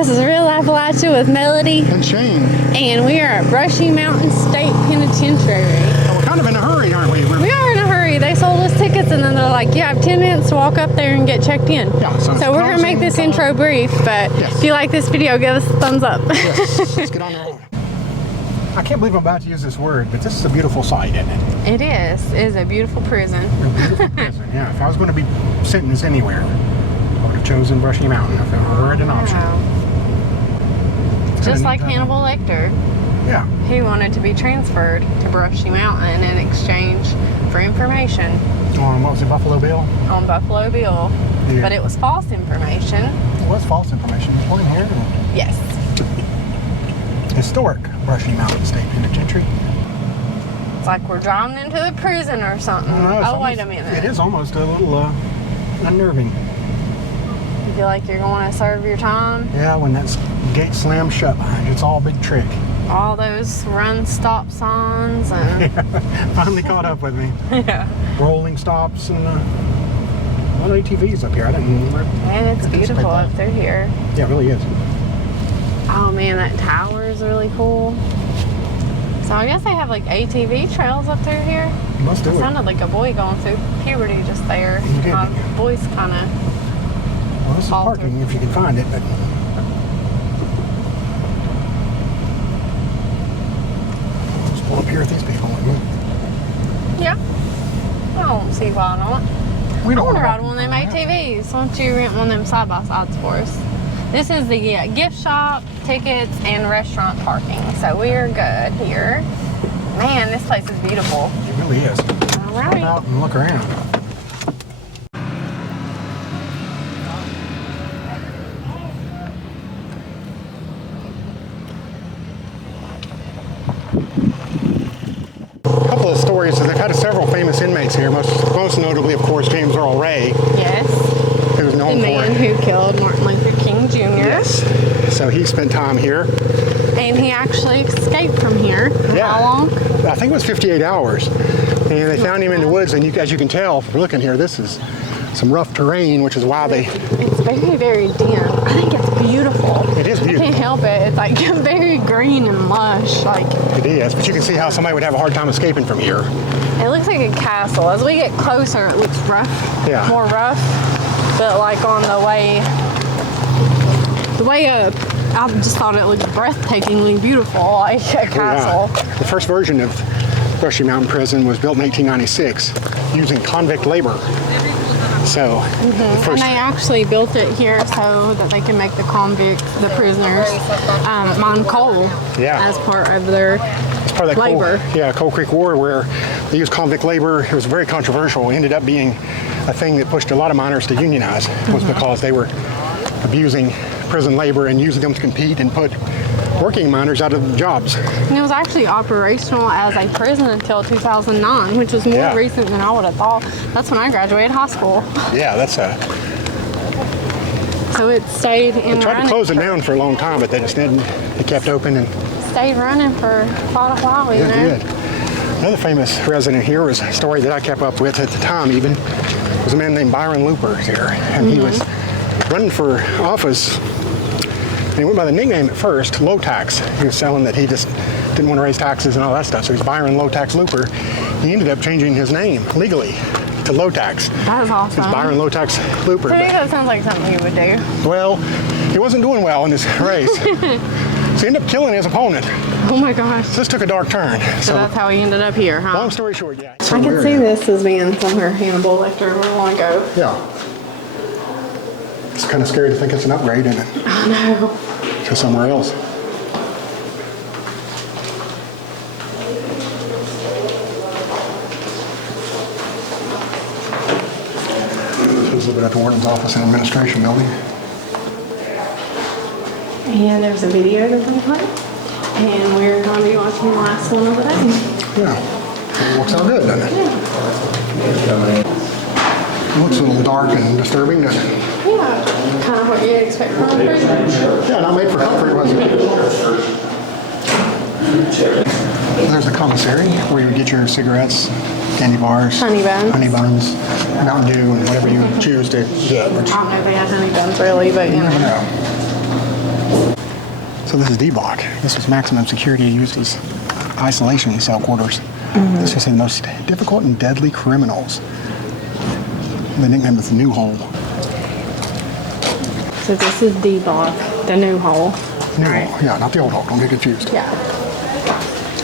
This is Real Appalachia with Melody and Shane. And we are at Brushy Mountain State Penitentiary. We're kind of in a hurry, aren't we? We are in a hurry. They sold us tickets and then they're like, you have 10 minutes to walk up there and get checked in. Yeah, so we're going to make this intro brief, but if you like this video, give us a thumbs up. Yes, let's get on our own. I can't believe I'm about to use this word, but this is a beautiful sight, isn't it? It is. It is a beautiful prison. A beautiful prison, yeah. If I was going to be sentenced anywhere, I would have chosen Brushy Mountain if it were an option. Just like Hannibal Lecter. Yeah. He wanted to be transferred to Brushy Mountain in exchange for information. On, what was it, Buffalo Bill? On Buffalo Bill. Yeah. But it was false information. It was false information. It wasn't here. Yes. Historic Brushy Mountain State Penitentiary. It's like we're driving into the prison or something. Wait a minute. It is almost a little unnerving. You feel like you're going to serve your time? Yeah, when that gate slams shut behind you, it's all a big trick. All those run stop signs and... Finally caught up with me. Yeah. Rolling stops and a lot of ATVs up here. I didn't... Man, it's beautiful up through here. Yeah, it really is. Oh man, that tower is really cool. So I guess they have like ATV trails up through here. You must do it. Sounded like a boy going through puberty just there. You did. My voice kind of... Well, this is parking if you can find it, but... Just pull up here with these people. Yeah. I don't see why not. We don't I want to want ride one of them ATVs. Why don't you rent one of them side-by-sides for us? This is the gift shop, tickets, and restaurant parking. So we are good here. Man, this place is beautiful. It really is. All right. Get out and look around. A couple of stories. They've had several famous inmates here. Most notably, of course, James Earl Ray. Yes. Who's known the man who killed Martin Luther King Jr. Yes. So he spent time here. And he actually escaped from here. Yeah. How long? I think it was 58 hours. And they found him in the woods. And as you can tell from looking here, this is some rough terrain, which is why they... It's very, very dim. I think it's beautiful. It is beautiful. I can't help it. It's like very green and lush. It is. But you can see how somebody would have a hard time escaping from here. It looks like a castle. As we get closer, it looks rough. Yeah. More rough. But like on the way up, I just thought it looked breathtakingly beautiful, like a castle. Yeah. The first version of Brushy Mountain Prison was built in 1896 using convict labor. So, and they actually built it here so that they can make the prisoners, mine coal as part of their labor. Coal Creek War, where they used convict labor. It was very controversial. It ended up being a thing that pushed a lot of miners to unionize, was because they were abusing prison labor and using them to compete and put working miners out of jobs. And it was actually operational as a prison until 2009, which was more recent than I would have thought. That's when I graduated high school. Yeah, that's So it stayed in. They tried to close it down for a long time, but they just didn't. It kept open and stayed running for quite a while. It did. Another famous resident here was a story that I kept up with at the time. Even was a man named Byron Looper here, and he was running for office. And he went by the nickname at first, Low Tax. He was selling that he just didn't want to raise taxes and all that stuff. So he's Byron Low Tax Looper. He ended up changing his name legally to Low Tax. That is awesome. He's Byron Low Tax Looper. To me, that sounds like something you would do. Well, he wasn't doing well in this race. So he ended up killing his opponent. Oh my gosh. This took a dark turn. So that's how he ended up here, huh? Long story short, yeah. I can see this as being somewhere Hannibal Lecter would want to go. Yeah. It's kind of scary to think it's an upgrade, isn't it? I know. To somewhere else. This is a bit at the warden's office and administration building. And there's a video that we play. And we're going to be watching the last one of the day. Yeah. It looks all good, doesn't it? Yeah. It looks a little dark and disturbing, doesn't it? Yeah. Kind of what you'd expect from a prison. Yeah, not made for comfort, was it? There's the commissary where you get your cigarettes, candy bars, honey buns, Mountain Dew, and whatever you choose to get. I don't know if they have honey buns really, but you know. So this is D block. This was maximum security used as isolation cell quarters. This is the most difficult and deadly criminals. The nickname is the New Hole. So this is D block, the new hole. New Hole, yeah, not the old hole. Don't get confused. Yeah.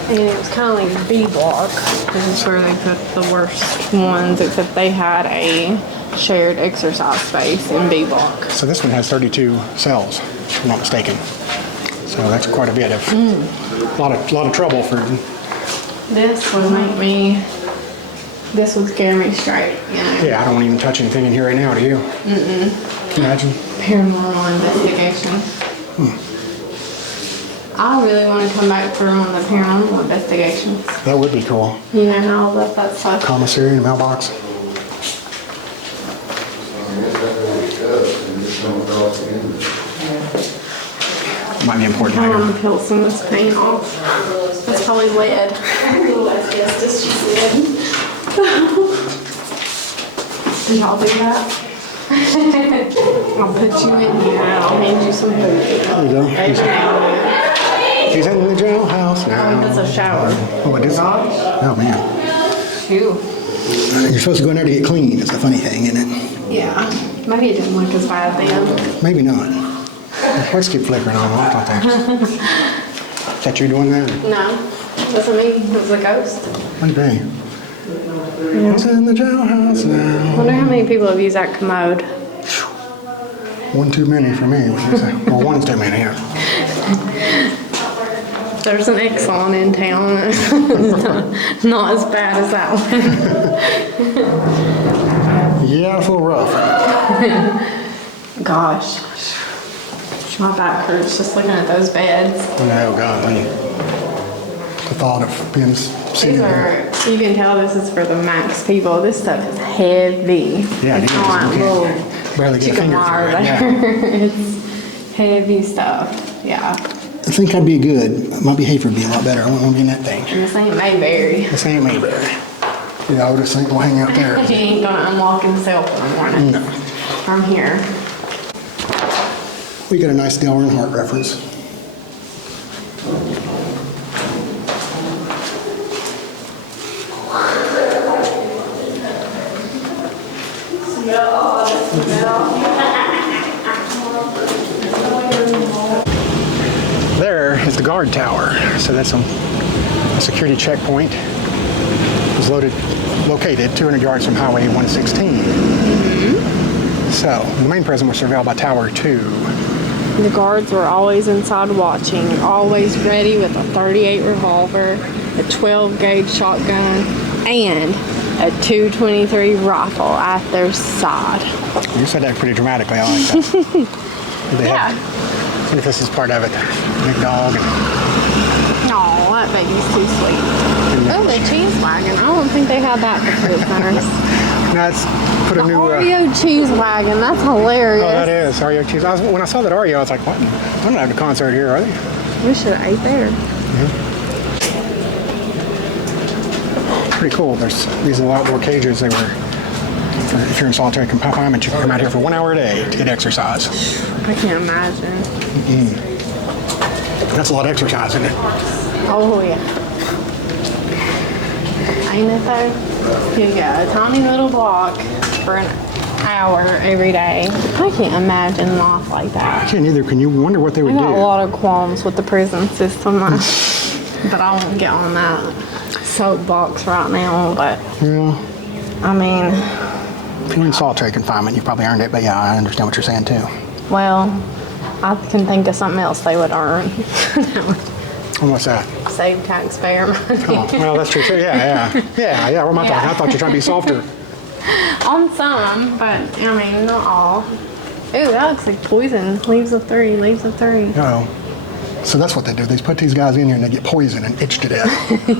And it was kind of like B block. This is where they put the worst ones, except they had a shared exercise space in B block. So this one has 32 cells, if I'm not mistaken. So that's quite a bit of, lot of trouble for. This would make me. This would scare me straight. You know? Yeah, I don't want to even touch anything in here right now. Do you? Imagine. Paranormal investigation. I really want to come back for one of the paranormal investigations. That would be cool. You know how I love that stuff. Commissary and mailbox. Might be important I later. want to peel some of this paint off. That's probably lead. Asbestos, she said. Did y'all do that? I'll put you in here and I'll hand you some food. There you go. He's in the jailhouse now. Oh, that's a shower. Oh, it is? Oh, man. Phew. You're supposed to go in there to get clean. It's the funny thing, isn't it? Yeah. Maybe it didn't look as bad then. Maybe not. Let's keep flickering on off out there. Is that you doing that? No. Wasn't me. It was a ghost. Maybe. He's in the jailhouse I now. wonder how many people have used that commode. One too many for me. Well, one's too many here. There's an Exxon in town. It's not as bad as that one. Yeah, it's a little rough. Gosh. My back hurts just looking at those beds. Oh, God. The thought of being sitting These there. are, you can tell this is for the max people. This stuff is heavy. Yeah, it it's is. not You little can't barely get a chicken finger wire through it. there. Yeah. It's heavy stuff. Yeah. I think I'd be good. My behavior would be a lot better. I wouldn't want to be in that thing. And this ain't Mayberry. This ain't Mayberry. Yeah, I would just think we'll hang out there. He ain't gonna unlock himself in the morning. No. From here. We got a nice Dale Earnhardt reference. There is the guard tower. So that's a security checkpoint. It was located 200 yards from Highway 116. So the main prison was surveilled by Tower 2. The guards were always inside watching, always ready with a .38 revolver, a 12-gauge shotgun, and a .223 rifle at their side. You said that pretty dramatically. I like that. Yeah. I think this is part of it. Big dog. Oh, that baby's too sweet. Oh, the cheese wagon. I don't think they had that for prisoners. Now it's put The a new. Oreo cheese wagon. That's hilarious. Oh, that is Oreo cheese. When I saw that Oreo, I was like, what? I'm not having a concert here, are they? We should have ate there. Pretty cool. There's these little outdoor cages. They were. If you're in solitary confinement, you can come out here for 1 hour a day to get exercise. I can't imagine. That's a lot of exercise, isn't it? Oh, yeah. Ain't it though? You got a tiny little block for an hour every day. I can't imagine life like that. Can't either. Can you wonder what they I would got a do? lot of qualms with the prison system, but I won't get on that soapbox right now. But Yeah. I mean, If you're in solitary confinement, you probably earned it. But yeah, I understand what you're saying too. well, I can think of something else they would earn. And what's that? Save taxpayer money. Oh, well, that's true too. Yeah. What am I talking? I thought you were trying to be softer. On some, but I mean, not all. Ooh, that looks like poison. Leaves of 3, leaves of 3. Oh. So that's what they do. They put these guys in here and they get poisoned and itched to death.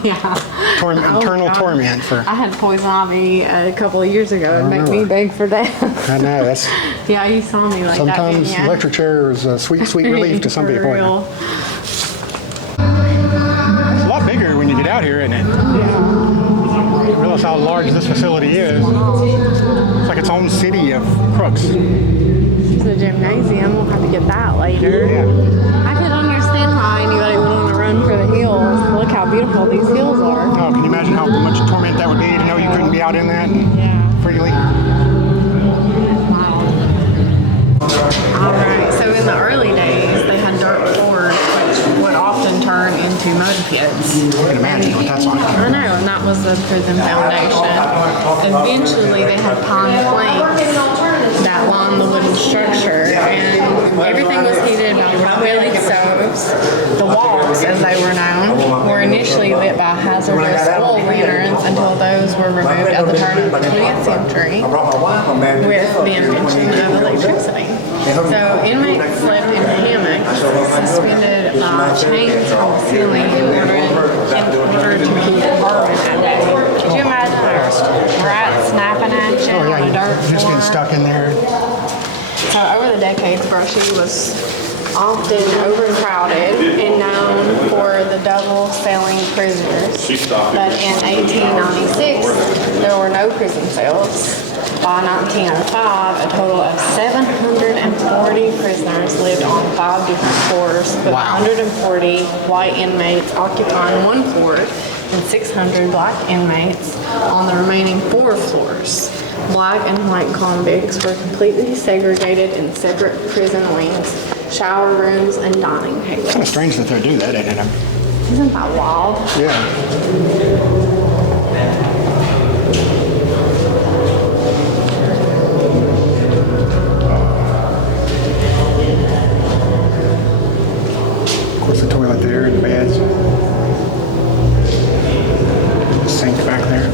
Yeah. Internal God. torment for. I had poison ivy a couple of years ago. It made me beg for death. I know that's. Yeah, you saw me like Sometimes that. electric chair is a sweet relief to some For people. real. It's a lot bigger when you get out here, isn't it? Yeah. You realize how large this facility is. It's like its own city of crooks. The gymnasium, we'll have to get that later. Yeah. I could understand tall these hills are. Oh, can you imagine how much torment that would be to know you couldn't be out in that freely? Alright, so in the early days, they had dirt floors, which would often turn into mud pits. I can imagine what that's like. I know, and that was the prison foundation. Eventually, they had pine planks that lined the wooden structure, and everything was heated by wood-bellied stoves. The walls, as they were known, were initially lit by hazardous oil lanterns until those were removed at the turn of the 20th century with the invention of electricity. So inmates slept in hammocks suspended by chains from the ceiling in order to keep burn at bay. Could you imagine a rat snapping at you on a dirt floor? Just getting stuck in there. So over the decades, Brushy was often overcrowded and known for the double-celling prisoners. But in 1896, there were no prison cells. By 1905, a total of 740 prisoners lived on 5 different floors, with 140 white inmates occupying one floor and 600 black inmates on the remaining 4 floors. Black and white convicts were completely segregated in separate prison wings, shower rooms, and dining tables. Kind of strange that they do that, isn't it? Isn't that wild? Yeah. Of course, the toilet there and the beds. The sink back there.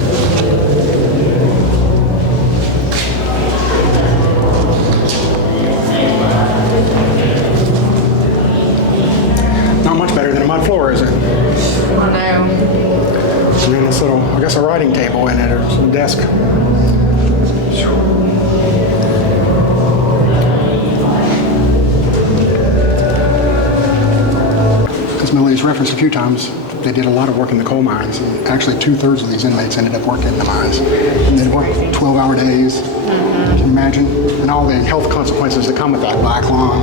Not much better than a mud floor, is it? I know. And then this little, I guess, a writing table in it or some desk. As Millie's referenced a few times, they did a lot of work in the coal mines. And actually, 2/3 of these inmates ended up working in the mines. And they'd work 12-hour days. Can you imagine? And all the health consequences that come with that, black lung.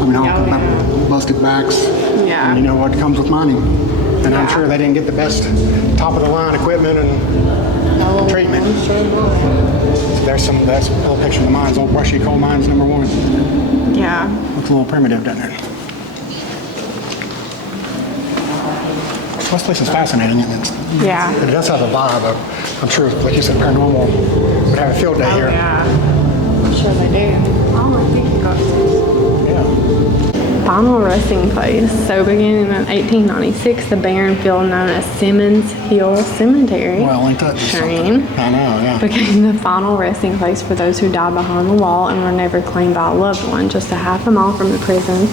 I mean, all the busted backs. Yeah. And you know what comes with mining. And I'm sure they didn't get the best top-of-the-line equipment and treatment. That's a little picture of the mines, old Brushy coal mines, #1. Yeah. Looks a little primitive, doesn't it? This place is fascinating, and Yeah. it does have a vibe of, I'm sure, like you said, paranormal would have a field day here. Yeah. I'm sure they do. Oh, I think you got some. Yeah. Final resting place. So beginning in 1896, the barren field known as Simmons Hill Cemetery Well, ain't that just something? I know, yeah. became the final resting place for those who died behind the wall and were never claimed by a loved one. Just a half a mile from the prison,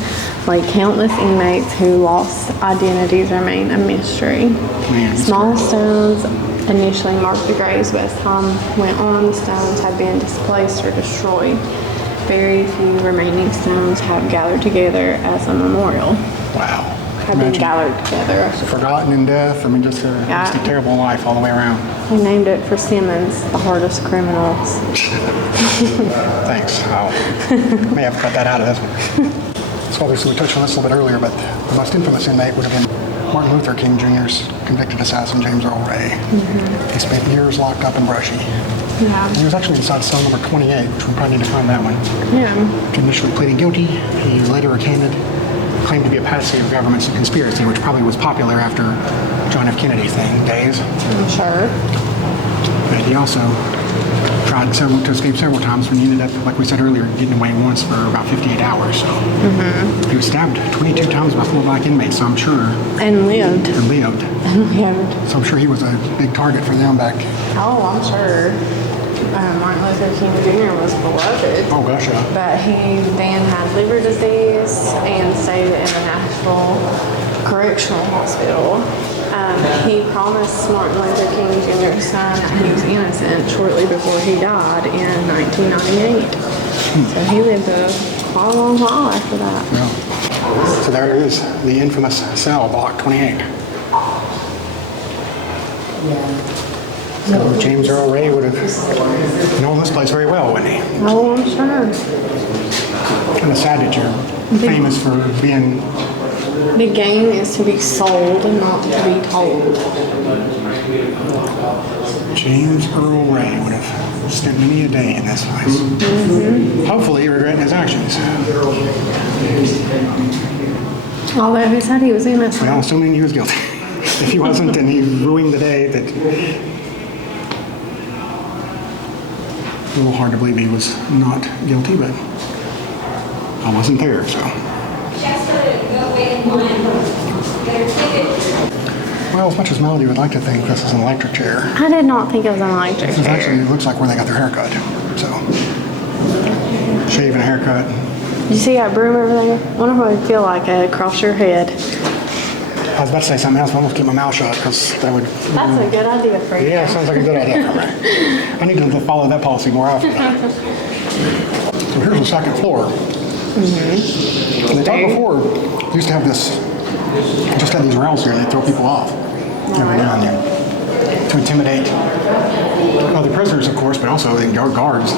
like countless inmates who lost identities remain a mystery. Man, Small stones initially marked the graves, but as time went on, the stones have been displaced or destroyed. Very few remaining stones have gathered together as a memorial. Wow. Have been gathered together. Forgotten in death. I mean, just a terrible life all the way around. They named it for Simmons, the hardest criminals. Thanks. I may have to cut that out of this one. So obviously we touched on this a little bit earlier, but the most infamous inmate would have been Martin Luther King Jr.'s convicted assassin, James Earl Ray. He spent years locked up in Brushy. Yeah. He was actually inside cell number 28, which we probably need to find that one. Yeah. Initially pleading guilty, he later recanted, claimed to be a patsy of government's conspiracy, which probably was popular after John F. Kennedy days. I'm sure. But he also tried to escape several times when he ended up, like we said earlier, getting away once for about 58 hours. So he was stabbed 22 times by 4 black inmates, so I'm sure. And lived. And lived. And lived. So I'm sure he was a big target for them back. Oh, I'm sure. Martin Luther King Jr. was beloved. Oh gosh, yeah. But he then had liver disease and stayed in a Nashville correctional hospital. He promised Martin Luther King Jr.'s son that he was innocent shortly before he died in 1998. So he lived quite a long while after that. Yeah. So there it is, the infamous cell, block 28. So James Earl Ray would have known this place very well, wouldn't he? Oh, I'm sure. Kind of sad that you're famous for being The game is to be sold and not to be told. James Earl Ray would have spent many a day in this place. Hopefully regretting his actions. Although he said he was innocent. Well, assuming he was guilty. If he wasn't, then he ruined the day. That a little hard to believe he was not guilty, but I wasn't there, so. Well, as much as Melody would like to think this is an electric chair, I did not think it was an electric this chair. actually looks like where they got their haircut. So, shave and a haircut. You see that broom over there? I wonder what it would feel like across your head. I was about to say something else, but I'm going to keep my mouth shut because that would... That's a good idea for you. Yeah, sounds like a good idea. I need to follow that policy more often. So here's the second floor. And the top before used to have this, just had these rails here and they'd throw people off every now and then to intimidate other prisoners, of course, but also the guards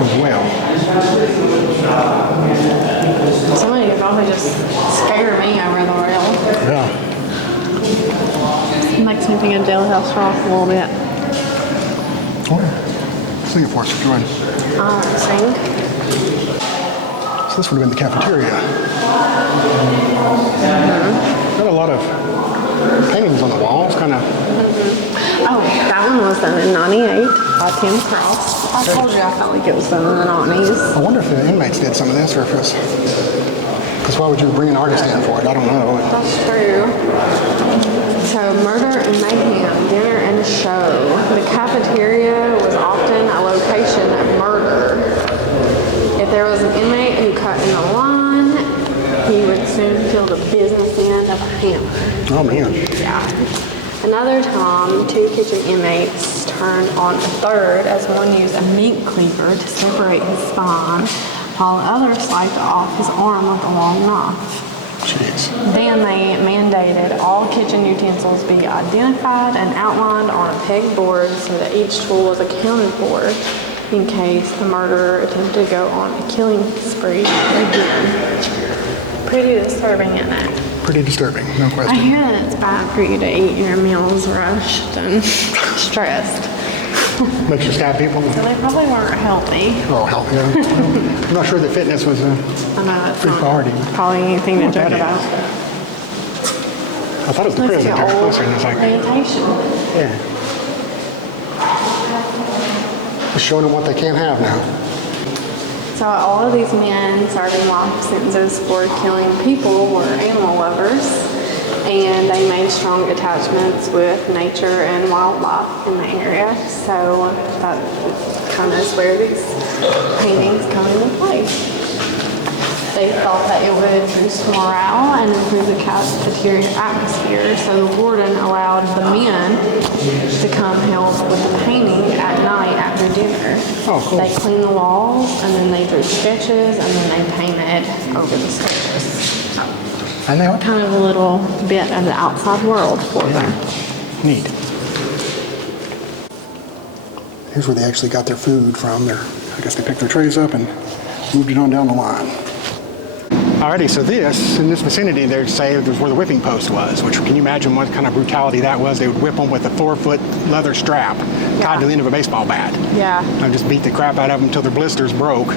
as well. Somebody could probably just scare me over the rail. Yeah. Makes me think of Jailhouse Rock a little bit. Oh, sing it for us if you would. Sing. So this would have been the cafeteria. Got a lot of paintings on the walls, kind of. Oh, that one was done in 98 by Tim Crotts. I told you I felt like it was done in the 90s. I wonder if the inmates did some of this or if it's... Because why would you bring an artist in for it? I don't know. That's true. So, murder and mayhem, dinner and show. The cafeteria was often a location of murder. If there was an inmate who cut in the line, he would soon feel the business end of a hammer. Oh, man. Yeah. Another time, 2 kitchen inmates turned on a third as one used a meat cleaver to separate his spine, while the other sliced off his arm with a long knife. Jeez. Then they mandated all kitchen utensils be identified and outlined on a peg board so that each tool was accounted for in case the murderer attempted to go on a killing spree again. Pretty disturbing, isn't it? Pretty disturbing, no I question. hear that it's bad for you to eat your meals rushed and stressed. Makes you stab people. So they probably weren't healthy. Oh, hell, yeah. I'm not sure that fitness was a I know that's big not priority. probably anything to What joke that about. I thought it was the Let's prison get there. old Closer, and it's like, plantation. yeah. Just showing them what they can't have now. So all of these men serving life sentences for killing people were animal lovers, and they made strong attachments with nature and wildlife in the area. So that kind of is where these paintings come into play. They thought that it would boost morale and improve the cafeteria atmosphere, so the warden allowed the men to come help with the painting at night after dinner. Oh, cool. They cleaned the walls, and then they drew sketches, and then they painted over the sketches. So, And they what? kind of a little bit of the outside world for them. Neat. Here's where they actually got their food from. I guess they picked their trays up and moved it on down the line. Alrighty, so in this vicinity, they'd say it was where the whipping post was, which can you imagine what kind of brutality that was? They would whip them with a 4-foot leather strap tied to the end of a baseball bat. Yeah, And just beat the crap out of them until their blisters broke.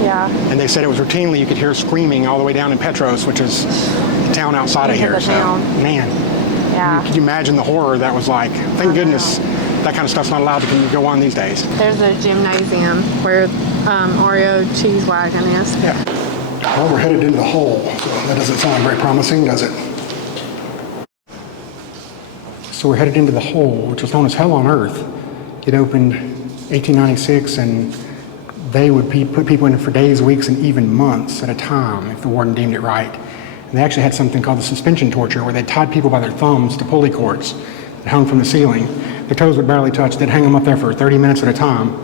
yeah. And they said it was routinely, you could hear screaming all the way down in Petros, which is the town outside of Into here. the So, town. man, Yeah. could you imagine the horror that was like? Thank goodness that kind of stuff's not allowed to go on these days. There's a gymnasium where Oreo cheese wagon is. Yeah. Well, we're headed into the hole, so that doesn't sound very promising, does it? So we're headed into the hole, which was known as Hell on Earth. It opened 1896, and they would put people in it for days, weeks, and even months at a time if the warden deemed it right. And they actually had something called the suspension torture, where they tied people by their thumbs to pulley cords that hung from the ceiling. Their toes would barely touch. They'd hang them up there for 30 minutes at a time.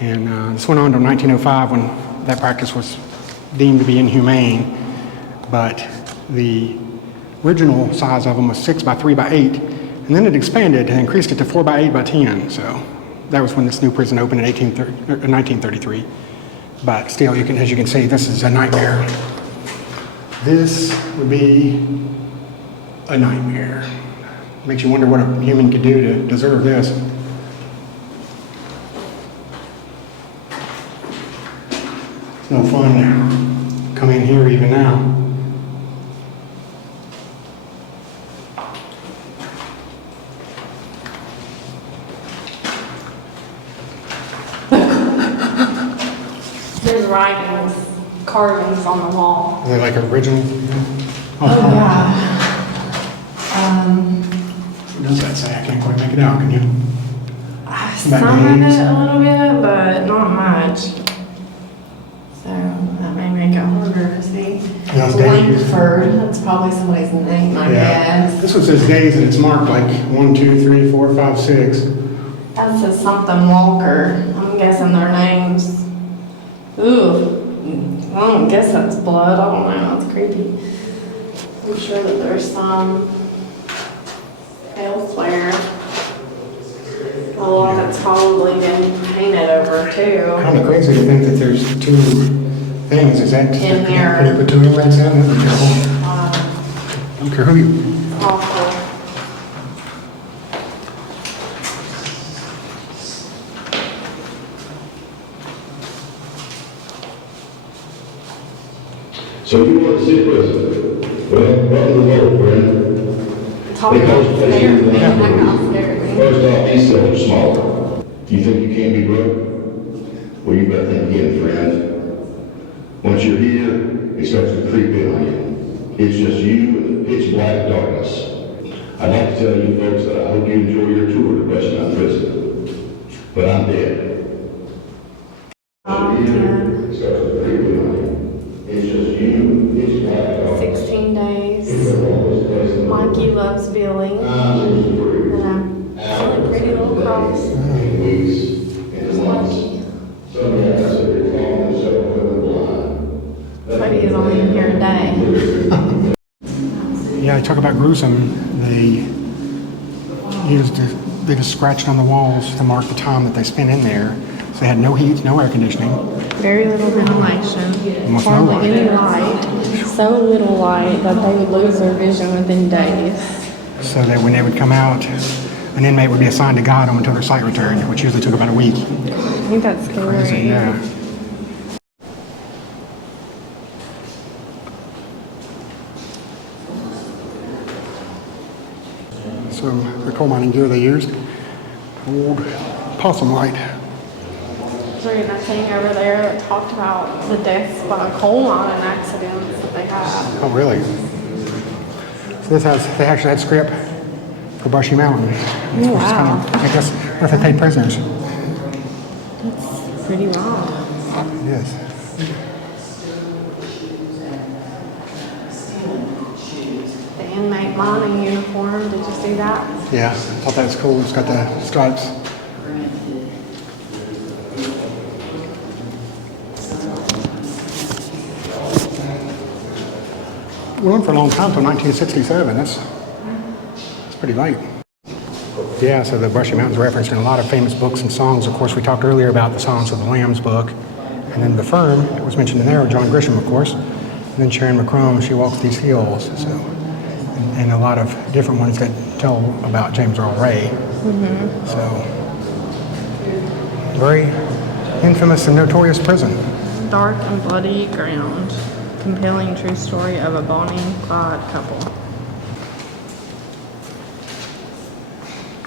And this went on until 1905 when that practice was deemed to be inhumane. But the original size of them was 6 by 3 by 8. And then it expanded and increased it to 4 by 8 by 10. So that was when this new prison opened in 1933. But still, as you can see, this is a nightmare. This would be a nightmare. Makes you wonder what a human could do to deserve this. It's no fun to come in here even now. There's writings, carvings on the wall. Are they like original? Oh, yeah. What does that say? I can't quite make it out, can you? Some of it a little bit, but not much. So that may make it harder to see. Those days. Langford, that's probably somebody's name, I guess. This one says days and it's marked like 1, 2, 3, 4, 5, 6. That says something Walker. I'm guessing their names. Ooh, I don't guess that's blood. I don't know. It's creepy. I'm sure that there's some elsewhere. A lot that's probably been painted over too. Kind of crazy to think that there's 2 things. Is that In here. Can you put 2 inmates in? I don't care who you. Awful. So you want to see prison? Well, welcome to the world, friend. Talk about scared me. That got scared me. First off, these cells are smaller. You think you can't be broke? Well, you better think again, friend. Once you're here, it starts to creep in on you. It's just you and the pitch black darkness. I'd like to tell you folks that I hope you enjoy your tour to Brushy Mountain Prison. But I'm dead. Oh, It starts to creep in on you. It's just you, pitch black darkness. 16 days. It's a longest place in the world. Mikey loves Billy. I'm just worried. And a pretty little cross. Weeks into months. Mikey. Some guys are calling themselves women blind. But he's only in here a day. Yeah, I talk about gruesome. They just scratched on the walls to mark the time that they spent in there. So they had no heat, no air conditioning. Very little ventilation. Almost no Hardly light. any light. So little light that they would lose their vision within days. So that when they would come out, an inmate would be assigned to guide them until their sight returned, which usually took about a week. I think that's scary. Crazy, yeah. So the coal mining gear they used, old possum light. I was reading that thing over there that talked about the deaths by coal mining accidents that they had. Oh, really? So they actually had script for Brushy Mountain. Which is Wow. I guess, what if they paid prisoners? That's pretty wild. Yes. The inmate mining uniform, did you see that? Yeah, I thought that was cool. It's got the stripes. It went on for a long time, until 1967. That's pretty late. Yeah, so the Brushy Mountain's referenced in a lot of famous books and songs. Of course, we talked earlier about the Silence of the Lambs book. And then the Firm, that was mentioned in there, John Grisham, of course. And then Sharon McCrumb, She Walks These Hills. So, and a lot of different ones that tell about James Earl Ray. Mm-hmm. So, very infamous and notorious prison. Dark and bloody ground. Compelling true story of a Bonnie Clyde couple.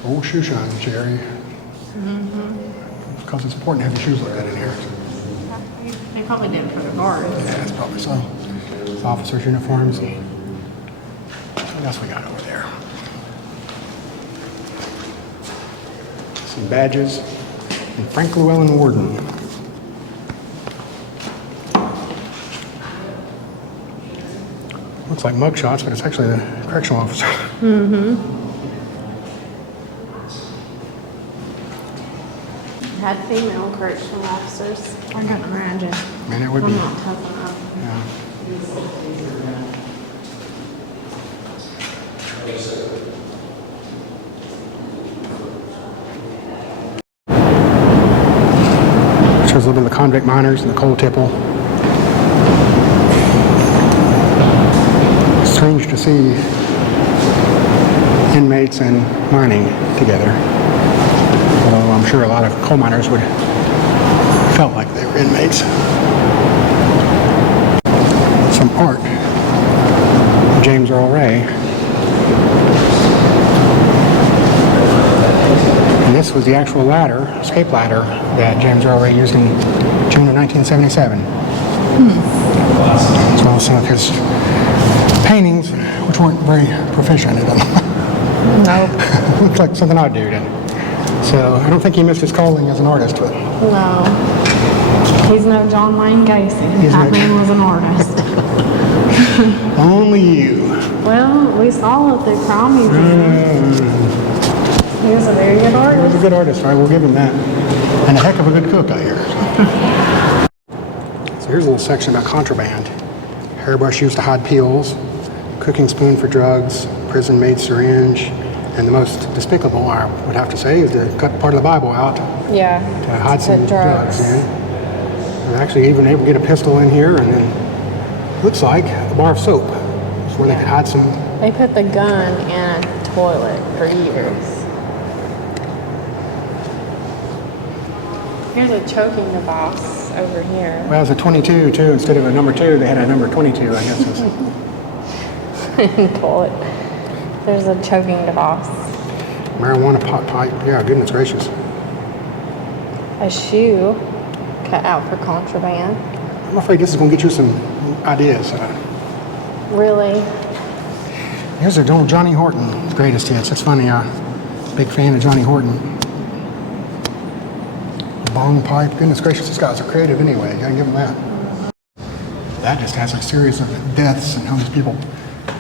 Old shoe shine, Jerry. Mm-hmm. Because it's important to have your shoes looked at in here. They probably did for the guards. Yeah, that's probably so. It's officers' uniforms. What else we got over there? Some badges. And Frank Llewellyn Warden. Looks like mugshots, but it's actually the correctional officer. Mm-hmm. Had female correctional officers. I couldn't imagine. Man, it would I'm be. not tough enough. Yeah. Shows a little bit of the convict miners and the coal tipple. strange to see inmates and mining together. Although I'm sure a lot of coal miners would felt like they were inmates. Some art. James Earl Ray. And this was the actual ladder, escape ladder, that James Earl Ray used in June of 1977. As well as some of his paintings, which weren't very proficient in them. Nope. Looked like something I'd do then. So I don't think he missed his calling as an artist, but No. He's no John Wayne Gacy. He's That no- man was an artist. only you. Well, we saw it through Crime Museum. He was a very good He was a artist. good artist, right? We'll give him that. And a heck of a good cook, I hear. So here's a little section about contraband. Hairbrush used to hide peels, cooking spoon for drugs, prison-made syringe, and the most despicable, I would have to say, is to cut part of the Bible out Yeah. to hide some Put drugs in. And actually even able to get a pistol in here, and then looks like a bar of soap. It's where they could hide some. They put the gun in a toilet for years. Here's a choking device over here. Well, it's a 22 too. Instead of a number 2, they had a number 22, I guess. Toilet. There's a choking device. Marijuana pot pipe. Yeah, goodness gracious. A shoe cut out for contraband. I'm afraid this is going to get you some ideas. Really? Here's a Johnny Horton's greatest hits. That's funny. Big fan of Johnny Horton. Bong pipe. Goodness gracious, these guys are creative anyway. Gotta give them that. That just has a series of deaths and how these people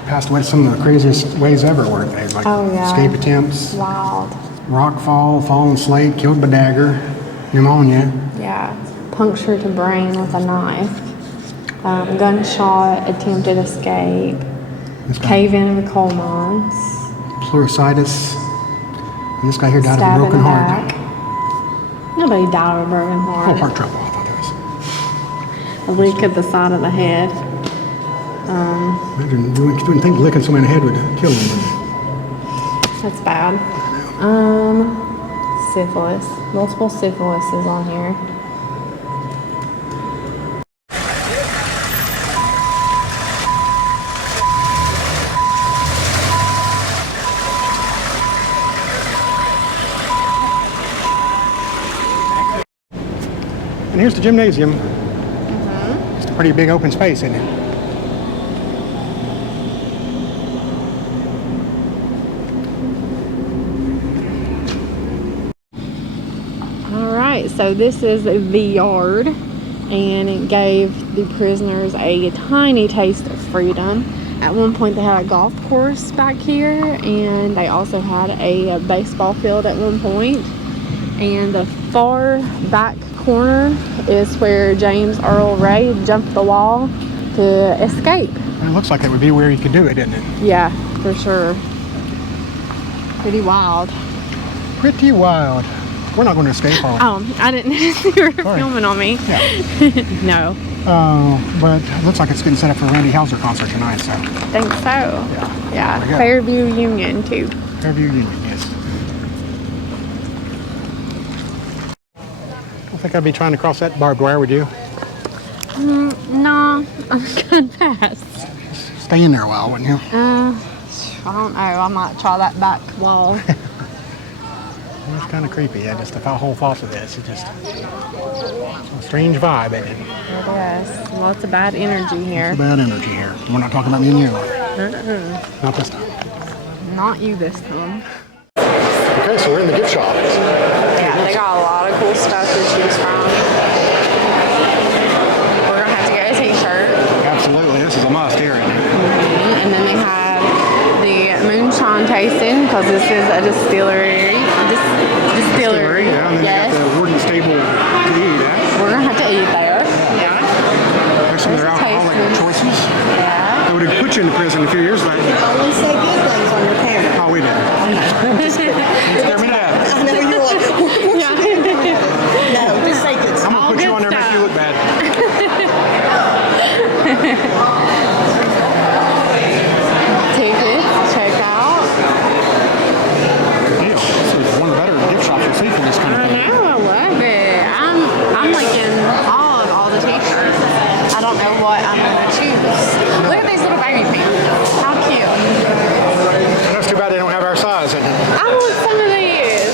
passed away some of the craziest ways ever, weren't they? Like Oh, yeah. escape attempts, Wild. rock fall, fallen slate, killed by dagger, pneumonia. Yeah. Puncture to brain with a knife. Gunshot, attempted escape. This guy, Cave in of the coal mines. pleurisitis. And this guy here died of a Stab in broken the heart. back. Nobody died of a broken Oh, heart. heart trouble. I thought that was. A leak at the side of the head. Imagine, you wouldn't think licking someone in the head would kill them. That's bad. Syphilis. Multiple syphilis is on here. And here's the gymnasium. It's a pretty big open space, isn't it? All right, so this is the yard, and it gave the prisoners a tiny taste of freedom. At one point they had a golf course back here, and they also had a baseball field at one point. And the far back corner is where James Earl Ray jumped the wall to escape. It looks like that would be where you could do it, doesn't it? Yeah, for sure. Pretty wild. Pretty wild. We're not going to escape, are we? Oh, I didn't notice you were Sorry. filming on me. Yeah. No, But it looks like it's getting set up for a Randy Hauser concert tonight, so. think so. Yeah, There we go. Fairview Union too. Fairview Union, yes. I don't think I'd be trying to cross that barbed wire, would you? No, I'm gonna pass. Stay in there a while, wouldn't you? I don't know. I might try that back wall. It's kind of creepy. I just, if I hold fast to this, it's just it's a strange vibe, isn't it? Yes, lots of bad energy here. Bad energy here. We're not talking about me and you. Not this time. Not you this time. Okay, so we're in the gift shop. Yeah, they got a lot of cool stuff to choose from. We're gonna have to get a t-shirt. Absolutely, this is a must here. Isn't it? And then they have the moonshine tasting, because this is a distillery. Distillery. Yeah, and then Yes. you got the Warden Stable to eat at. We're gonna have to eat there. Yeah. There's some of their There's a alcoholic tasting. choices. Yeah. They would have put you in the prison a few years back. Only say good things on your camera. Oh, we did. Scare me down. I know you're like, no, just say good I'm stuff. gonna put you on there and make you look bad. I don't know what I'm gonna choose. Look at these little baby pants. How cute. That's too bad they don't have our size. I want some of these.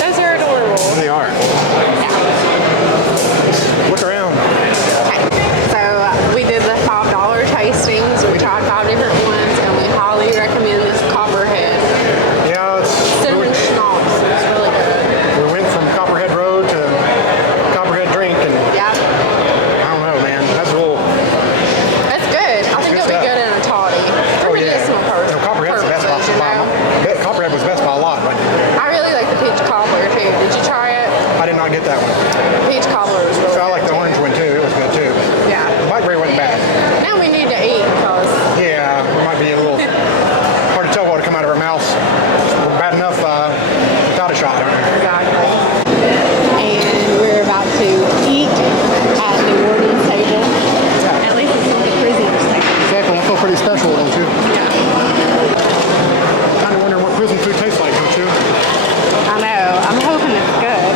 Those are adorable. They are. Look around. So we did the $5 tastings. We tried 5 different ones, and we highly recommend this Copperhead. Yeah, it's Cinnamon schnapps. It's really good. we went from Copperhead Road to Copperhead Drink, and Yeah, I don't know, man. That's a little. that's good. I think good it'll be stuff. good in a toddy. For medicinal purposes. No, Copperhead's the best you by know? Copperhead was best by a lot, but I really like the peach cobbler too. Did you try it? I did not get that one. Peach cobbler was really So I good. like the orange one too. It was good too. Yeah. The blackberry wasn't bad. Now we need to eat because Yeah, it might be a little hard to tell what to come out of our mouths. Bad enough without a shot. exactly. And we're about to eat at the warden's table. At least it's not the prisoner's table. Exactly. I feel pretty special, don't you? Yeah. Kind of wondering what prison food tastes like, don't you? I know. I'm hoping it's good.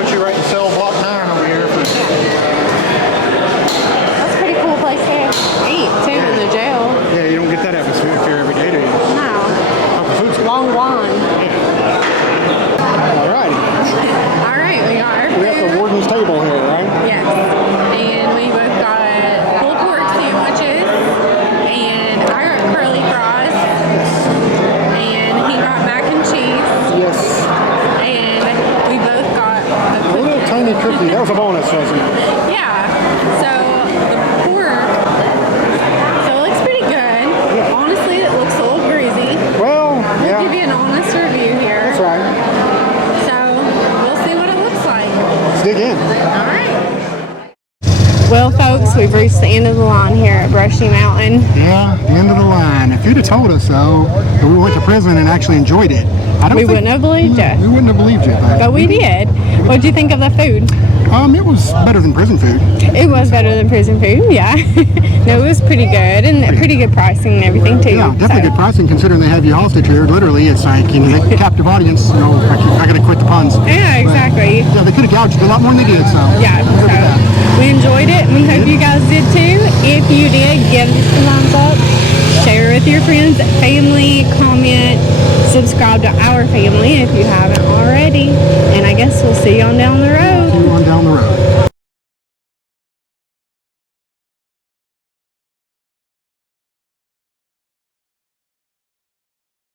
Put you right in cell block 9 over here. That's a pretty cool place to eat too in the jail. Yeah, you don't get that atmosphere every day, do you? No. Oh, the food's good. Long one. All right. All right, we got our We got the food. warden's table here, right? Yes. And we both got pulled pork sandwiches. And I got curly fries. And he got mac and cheese. Yes. And we both got a A little tiny cookie. That was a bonus, wasn't it? Yeah. So the pork. So it looks pretty good. Honestly, it looks a little greasy. Well, We'll give yeah. you an honest review here. That's right. So we'll see what it looks like. Let's dig in. All right. Well, folks, we've reached the end of the line here at Brushy Mountain. Yeah, the end of the line. If you'd have told us, though, that we went to prison and actually enjoyed it, I don't We think wouldn't have believed we you. wouldn't have believed you. But we did. What'd you think of the food? It was better than prison food. It was better than prison food, yeah. No, it was pretty good and pretty good pricing and everything too. Yeah, definitely good pricing considering they have you hostage here. Literally, it's like, the captive audience. I gotta quit the puns. Yeah, exactly. Yeah, they could have gouged you a lot more than they did, so. Yeah, I'm good with that. so we enjoyed it and we hope you guys did too. If you did, give us a thumbs up, share with your friends, family, comment, subscribe to our family if you haven't already. And I guess we'll see you on down the road. See you on down the road.